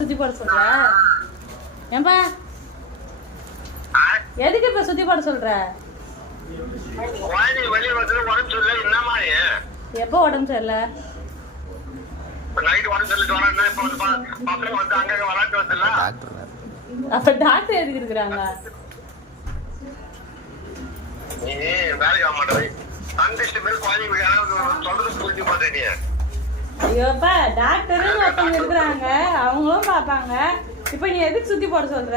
சுத்தி போட சொல்ற? ஏன்பா எதுக்கு இப்ப சுத்தி போட சொல்ற? எப்போ உடம்பு சரியில்ல? அப்ப டாக்டர் எதுக்கு இருக்கிறாங்க? ஐயோப்பா டாக்டர்னு ஒருத்தவங்க இருக்கிறாங்க, அவங்களும் பாப்பாங்க. இப்ப நீ எதுக்கு சுத்தி போட சொல்ற?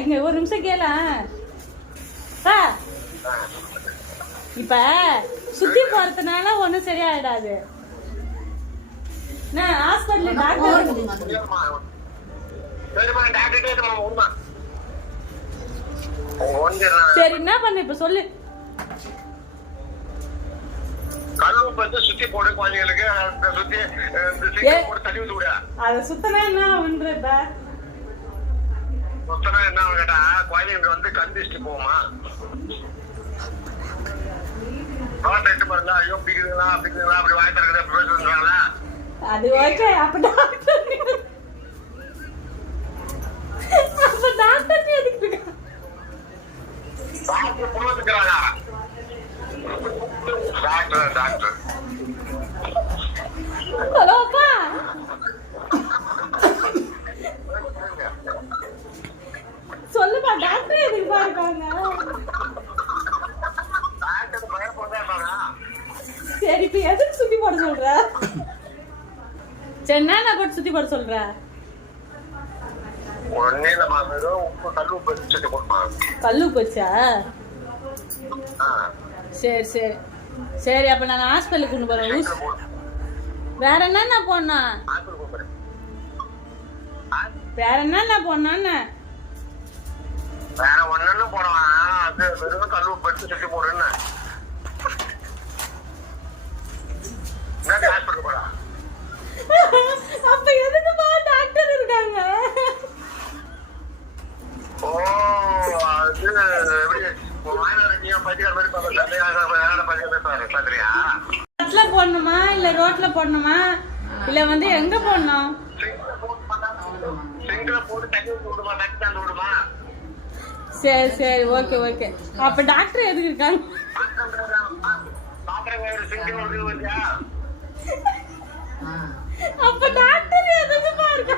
இங்க ஒரு நிமிஷம் கேள. இப்ப சுத்தி போறதுனால ஒண்ணும் சரியாயிடாது. நான் ஹாஸ்பிடல் டாக்டர் சரி என்ன பண்ண இப்ப சொல்லு. சுத்தி போடு குழந்தைங்களுக்கு அத சுத்தனா என்ன பண்ற? சுத்தனா என்ன கேட்டா குழந்தைங்களுக்கு வந்து கந்திஷ்டி போகுமா? பாருங்க ஐயோ பிடிக்குதுங்களா பிடிக்குதுங்களா அப்படி வாய் திறக்குது அப்படி பேசுறாங்களா? அது ஓகே. அப்ப டாக்டர் எதுக்கு இருக்க? டாக்டர் போட்டுக்கிறாங்க. டாக்டர் ஹலோப்பா சொல்லுப்பா, டாக்டர் எதுக்கு பாருக்காங்க? சரி இப்ப எதுக்கு சுத்தி போட சொல்ற? சரி என்ன போட்டு சுத்தி போட சொல்ற? கல்லு போச்சா? சரி சரி சரி அப்ப நான் ஹாஸ்பிட்டலுக்கு கொண்டு போறேன். வேற என்ன போனா? வேற என்ன போனா? வேற ஒண்ணு போடுவான். அது வெறும் கல்லு பறிச்சு சுத்தி போடுன்னு ஹாஸ்பிட்டல் போடா. அப்ப எதுக்குமா டாக்டர் இருக்காங்க? ஓ அது ரோட்ல போடணுமா இல்ல ரோட்ல போடணுமா இல்ல வந்து எங்க போடணும்? சரி சரி ஓகே ஓகே. அப்ப டாக்டர் எதுக்கு இருக்காங்க? அப்ப டாக்டர் எதுக்கு பாருங்க?